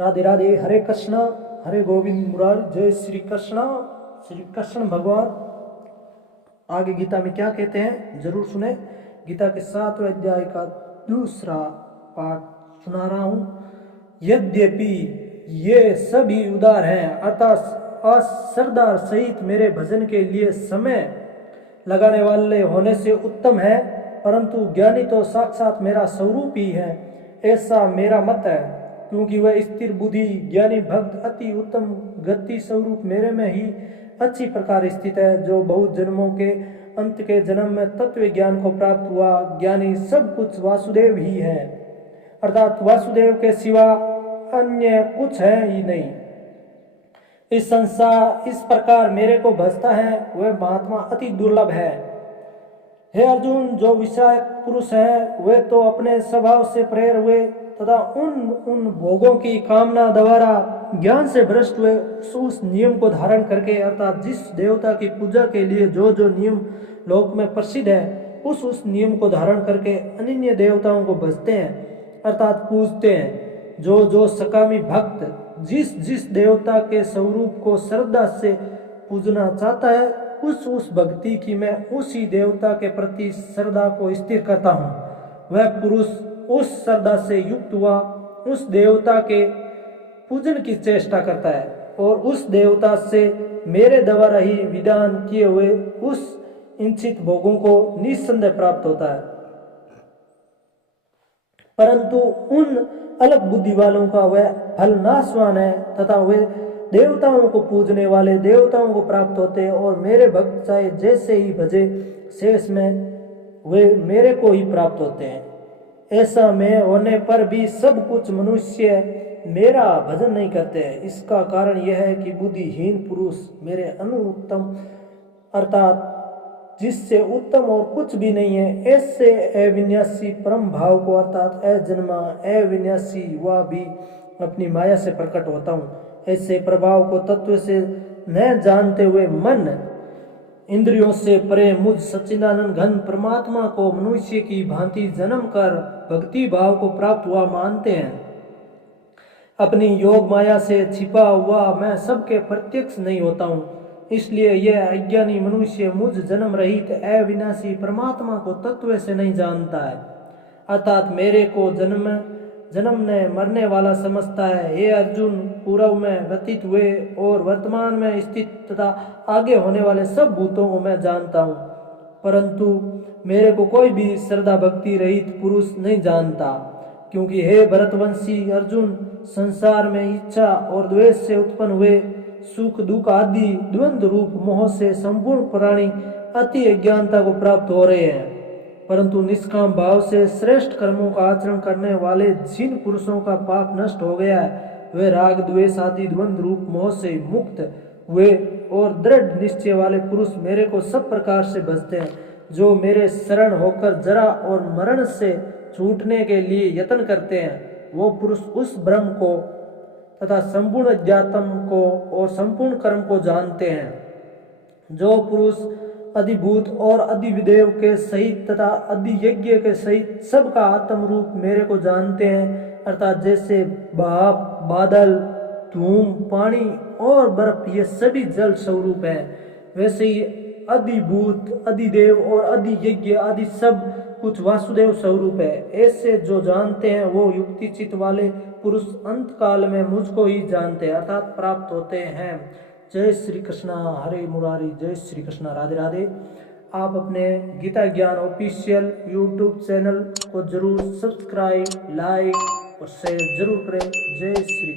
राधे राधे। हरे कृष्ण हरे गोविंद मुरारी, जय श्री कृष्ण। श्री कृष्ण भगवान आगे गीता में क्या कहते हैं जरूर सुने। गीता के 7वें अध्याय का दूसरा पाठ सुना रहा हूं। यद्यपि ये सभी उदार हैं अर्थात असरदार सहित मेरे भजन के लिए समय लगाने वाले होने से उत्तम है, परंतु ज्ञानी तो साक्षात मेरा स्वरूप ही है, ऐसा मेरा मत है। क्योंकि वह स्थिर बुद्धि ज्ञानी भक्त अति उत्तम गति स्वरूप मेरे में ही अच्छी प्रकार स्थित है, जो बहुत जन्मों के अंत के जन्म में तत्व ज्ञान को प्राप्त हुआ। ज्ञानी सब कुछ वासुदेव ही है, अर्थात वासुदेव के सिवा अन्य कुछ है ही नहीं। इस संसार इस प्रकार मेरे को भजता है वह महात्मा अति दुर्लभ है। हे अर्जुन, जो विषयक पुरुष है वे तो अपने स्वभाव से प्रेर हुए तथा उन भोगों की कामना द्वारा ज्ञान से भ्रष्ट हुए उस नियम को धारण करके, अर्थात जिस देवता की पूजा के लिए जो जो नियम लोक में प्रसिद्ध है उस नियम को धारण करके अनन्य देवताओं को भजते हैं अर्थात पूजते हैं। जो जो सकामी भक्त जिस जिस देवता के स्वरूप को श्रद्धा से पूजना चाहता है उस भक्ति की मैं उसी देवता के प्रति श्रद्धा को स्थिर करता हूँ। वह पुरुष उस श्रद्धा से युक्त हुआ उस देवता के पूजन की चेष्टा करता है और उस देवता से मेरे द्वारा ही विधान किए हुए उस इच्छित भोगों को निस्संदेह प्राप्त होता है। परंतु उन अलग बुद्धि वालों का वह फल नाशवान है तथा वे देवताओं को पूजने वाले देवताओं को प्राप्त होते हैं और मेरे भक्त चाहे जैसे ही भजे शेष में वे मेरे को ही प्राप्त होते हैं। ऐसा मैं होने पर भी सब कुछ मनुष्य मेरा भजन नहीं करते हैं। इसका कारण यह है कि बुद्धिहीन पुरुष मेरे अनुत्तम अर्थात जिससे उत्तम और कुछ भी नहीं है ऐसे अविनाशी परम भाव को अर्थात अजन्मा अविनाशी वह भी अपनी माया से प्रकट होता हूँ। ऐसे प्रभाव को तत्व से न जानते हुए मन इंद्रियों से परे मुझ सच्चिदानंद घन परमात्मा को मनुष्य की भांति जन्म कर भक्ति भाव को प्राप्त हुआ मानते हैं। अपनी योग माया से छिपा हुआ मैं सबके प्रत्यक्ष नहीं होता हूँ, इसलिए यह अज्ञानी मनुष्य मुझ जन्म रहित अविनाशी परमात्मा को तत्व से नहीं जानता है अर्थात मेरे को जन्मने मरने वाला समझता है। हे अर्जुन, पूर्व में व्यतीत हुए और वर्तमान में स्थित तथा आगे होने वाले सब भूतों को मैं जानता हूँ, परंतु मेरे को कोई भी श्रद्धा भक्ति रहित पुरुष नहीं जानता। क्योंकि हे भरतवंशी अर्जुन, संसार में इच्छा और द्वेष से उत्पन्न हुए सुख दुख आदि द्वंद्व रूप मोह से संपूर्ण प्राणी अति अज्ञानता को प्राप्त हो रहे हैं, परंतु निष्काम भाव से श्रेष्ठ कर्मों का आचरण करने वाले जिन पुरुषों का पाप नष्ट हो गया है वे राग द्वेष आदि द्वंद्व रूप मोह से मुक्त हुए और दृढ़ निश्चय वाले पुरुष मेरे को सब प्रकार से भजते हैं। जो मेरे शरण होकर जरा और मरण से छूटने के लिए यत्न करते हैं वो पुरुष उस ब्रह्म को तथा संपूर्ण अध्यात्म को और संपूर्ण कर्म को जानते हैं। जो पुरुष अधिभूत और अधिविदेव के सहित तथा अधियज्ञ के सहित सबका आत्म रूप मेरे को जानते हैं अर्थात जैसे भाप बादल धूम पानी और बर्फ ये सभी जल स्वरूप है, वैसे ही अधिभूत अधिदेव और अधियज्ञ आदि सब कुछ वासुदेव स्वरूप है। ऐसे जो जानते हैं वो युक्ति चित्त वाले पुरुष अंत काल में मुझको ही जानते हैं अर्थात प्राप्त होते हैं। जय श्री कृष्णा हरे मुरारी, जय श्री कृष्णा राधे राधे। आप अपने गीता ज्ञान ऑफिशियल यूट्यूब चैनल को जरूर सब्सक्राइब लाइक और शेयर जरूर करें। जय श्री